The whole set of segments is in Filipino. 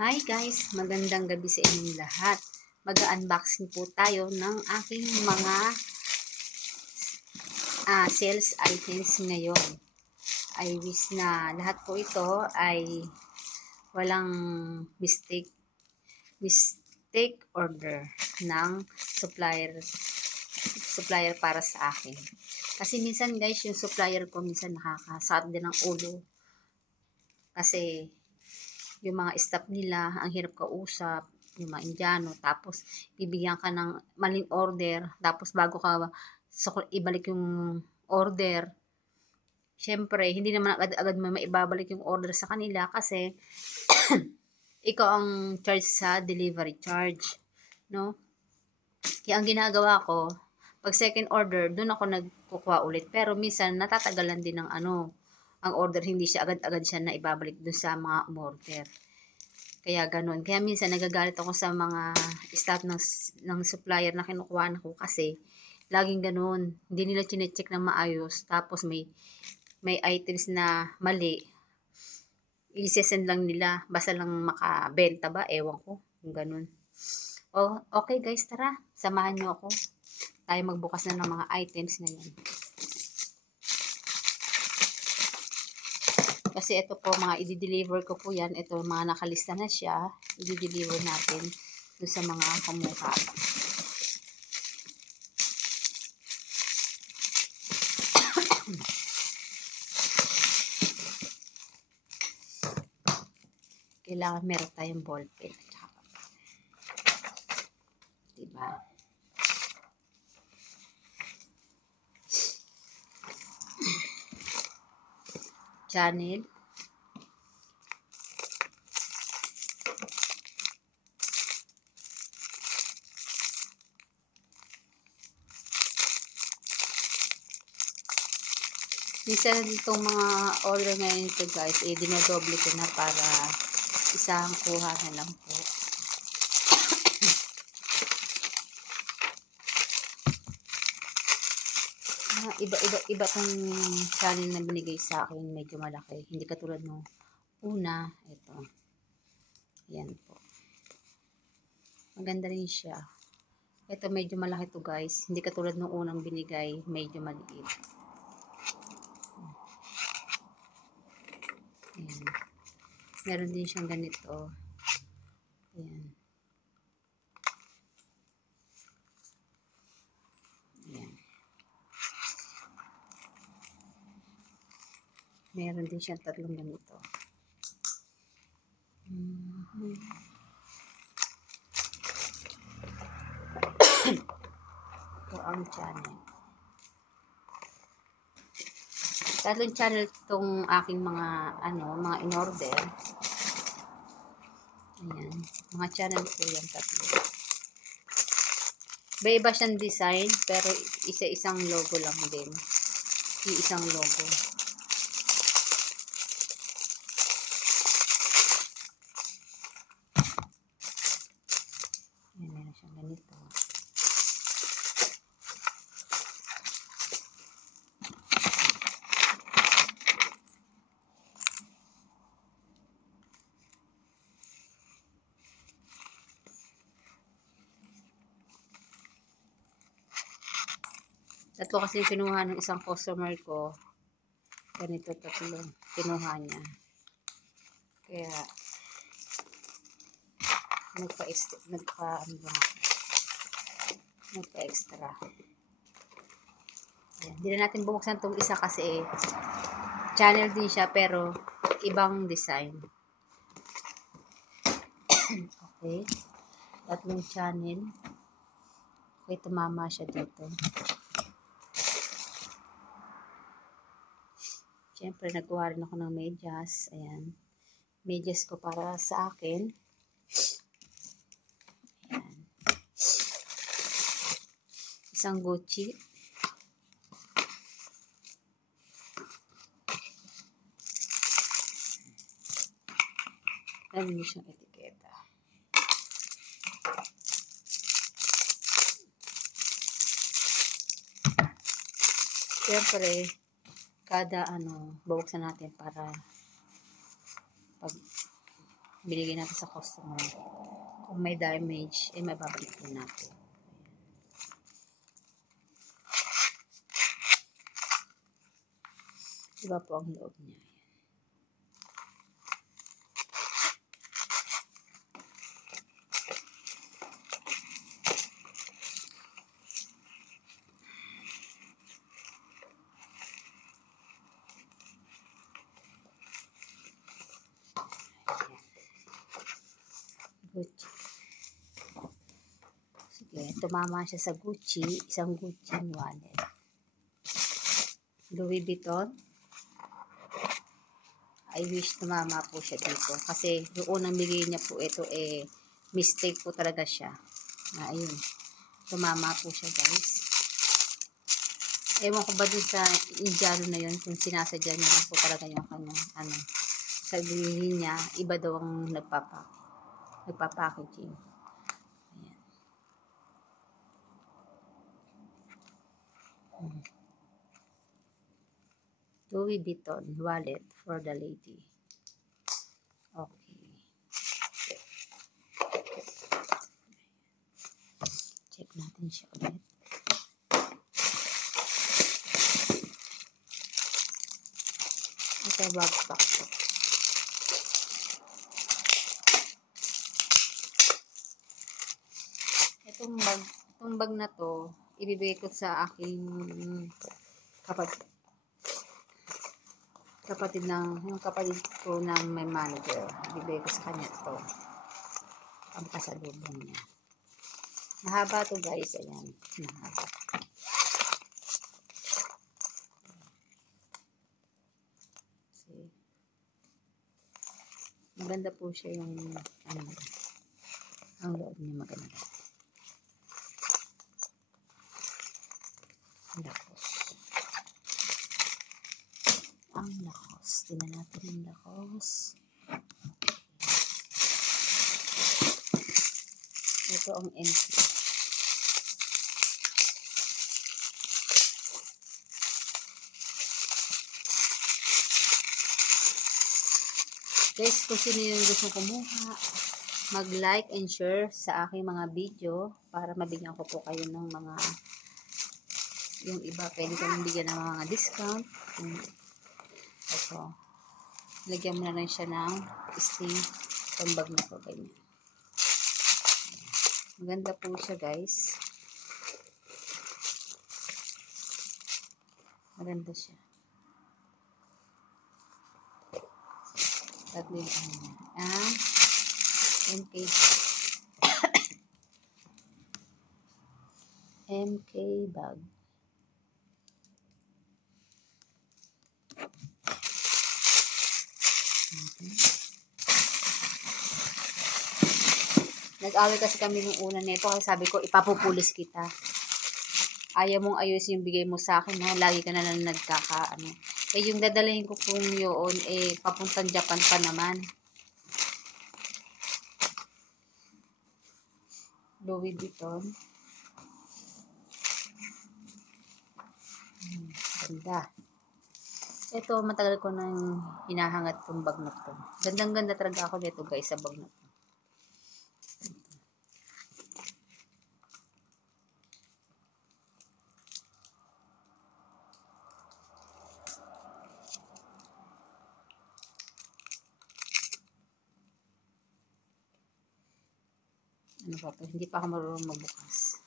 Hi guys! Magandang gabi sa inyong lahat. Mag-unboxing po tayo ng aking mga sales items ngayon. I wish na lahat po ito ay walang mistake order ng supplier para sa akin. Kasi minsan guys, yung supplier ko minsan nakakasakit din ng ulo. Kasi yung mga staff nila, ang hirap kausap, yung mga Indiano, tapos bibigyan ka ng maling order, tapos bago ka ibalik yung order, syempre, hindi naman agad-agad maibabalik yung order sa kanila kasi ikaw ang charge sa delivery charge, no? Kaya ang ginagawa ko, pag second order, doon ako nagkukuha ulit. Pero minsan, natatagalan din ng ang order, hindi siya agad-agad siya na ibabalik doon sa mga umorder. Kaya ganun. Kaya minsan nagagalit ako sa mga staff ng supplier na kinukuhaan ko kasi laging ganun. Hindi nila chinecheck na maayos. Tapos may items na mali. I-send lang nila. Basta lang makabenta ba? Ewan ko. Kung ganun. Oh, okay guys, tara. Samahan nyo ako. Tayo magbukas na ng mga items ngayon. Kasi ito po, mga i-deliver ko po yan. Ito, mga nakalista na siya. I-deliver natin doon sa mga kumuha. Kailangan meron tayong ballpen. Diba? Channel. Minsan itong mga order ngayon ito guys, dinodoble ko na para isang kuha na lang po. Iba tong channel na binigay sa akin, medyo malaki. Hindi katulad nung una, ito. Yan po. Maganda rin siya. Ito medyo malaki to guys. Hindi katulad nung unang binigay, medyo maliit. Ayan. Meron din siyang ganito. Ayan. Ayan. Meron din siyang tatlong ganito. Ito ang channel. Tatlong channel itong aking mga mga in-order. Ayan. Mga channel ko yan, tatlo. Iba-iba siyang design, pero isa-isang logo lang din. Isang logo. Ayan, meron siyang ganito. Tatlo kasi kinuha ng isang customer ko. Ganito tatlo kinuha niya. Kaya nagpa-extra. Hindi na natin bubuksan itong isa kasi channel din siya pero ibang design. Okay. Tatlong channel. Okay, tumama siya dito. Siyempre, nagkuha rin ako ng medyas. Ayan. Medyas ko para sa akin. Ayan. Isang Gucci. Alam niyo siyang etiketa. Siyempre, kada bubuksan natin para pag binigay natin sa customer. Kung may damage, eh mababalik po natin. Diba po ang loob niya. Gucci. Sige, tumama siya sa Gucci, isang Gucci wallet. Louis Vuitton. I wish tumama po siya dito. Kasi yung unang bigay niya po ito, mistake po talaga siya. Ayun. Tumama po siya, guys. Ewan ko ba dun sa Indiano na yun, kung sinasadya niya lang po talaga yung kanyang, sabihin niya, iba daw ang nagpapackaging. Ayan. Louis Vuitton wallet for the lady. Okay. Check natin siya ulit. Ito backpack po. Itong bag na to, ibibigay ko sa aking yung kapatid ko na may manager. Ibibigay ko sa kanya to. Ang pasalubong niya. Mahaba to, guys. Ayan. Mahaba. See? Maganda po siya yung ang loob niya maganda. Ang lakos. Tingnan natin ang lakos. Ito ang empty. Guys, kung sino yung gusto kumuha, mag-like and share sa aking mga video para mabigyan ko po kayo ng mga yung iba, pwede ko nang bigyan ng mga discount. Ito. Lagyan mo na lang siya ng sting itong bag na to. Ganyan. Maganda po siya, guys. Maganda siya. Tatlo yung MK MK bag. Nag-away kasi kami nung una nito kasi sabi ko ipapupulis kita. Ayaw mong ayusin yung bigay mo sa akin, no? Lagi ka na lang yung dadalhin ko kung yun, papuntang Japan pa naman. Louis Vuitton. Ganda. Ito, matagal ko nang hinahangat tong bag na to. Gandang-ganda talaga ako nito, guys, sa bag na to. Ano ba to? Hindi pa ako marunong magbukas.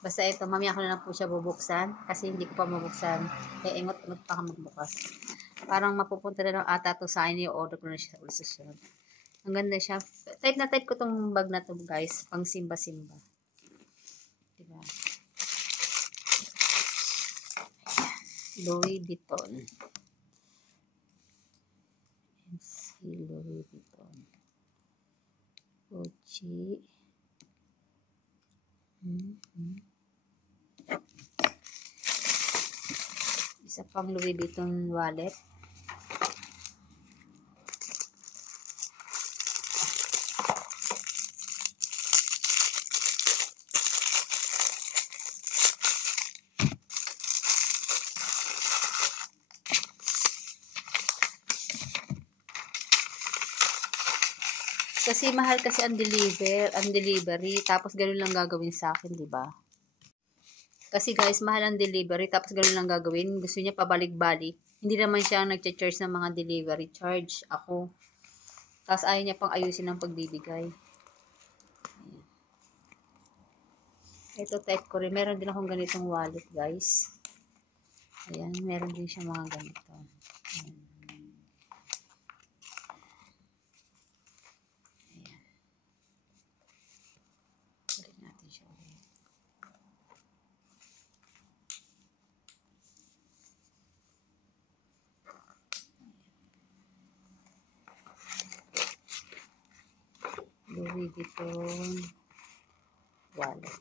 Basta ito, mamaya ko na lang po siya bubuksan. Kasi hindi ko pa mabuksan. Ingot-ingot pa ako magbukas. Parang mapupunta na lang ata to sa akin. I-order ko na siya ulit sa shop. Ang ganda siya. Type na type ko tong bag na to, guys. Pang simba-simba. Diba? Louis Vuitton. Louis Vuitton. Gucci. Isa pang Louis Vuitton wallet. Kasi mahal kasi ang delivery, tapos ganun lang gagawin sa akin, 'di ba? Kasi guys, mahal ang delivery, tapos ganun lang gagawin. Gusto niya pabalik-balik. Hindi naman siya ang nagcha-charge ng mga delivery charge. Ako. Tapos ayaw niya pang ayusin ang pagbibigay. Ito type ko rin. Meron din akong ganitong wallet, guys. Ayan, meron din siya mga ganito. Ayan. Balik natin siya ulit. Louis Vuitton wallet.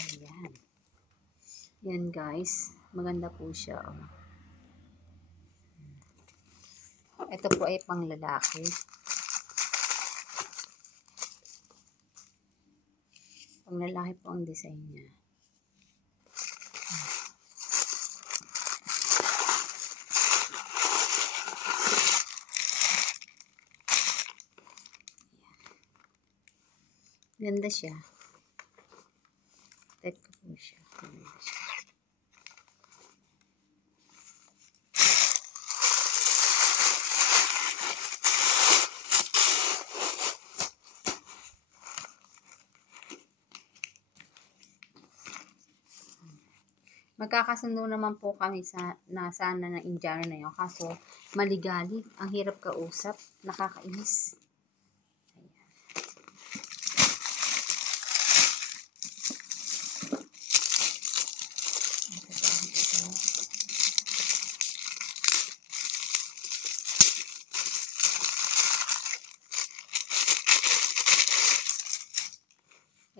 Ayan. Yan guys. Maganda po siya. Oh. Ito po ay pang lalaki. Pang lalaki po ang design niya. Ganda siya. Type ko po siya. Ganda siya. Magkakasundo naman po kami na sana ng Indiano na yun. Kaso, maligalig. Ang hirap kausap. Nakakainis.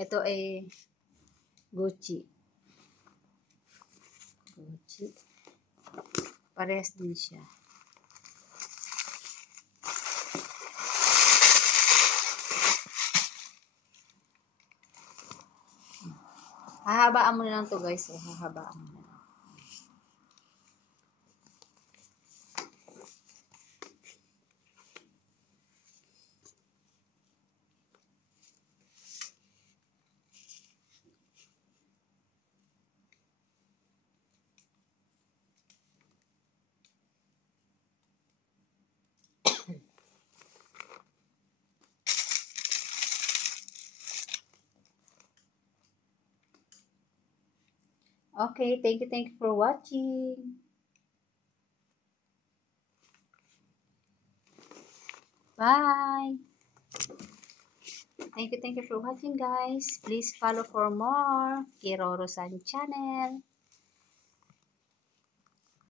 Ito ay Gucci. Gucci. Parehas din siya. Hahabaan mo na lang to guys. Oh, hahabaan mo na. Okay, thank you for watching. Bye. Thank you for watching guys. Please follow for more Kiroro-san channel.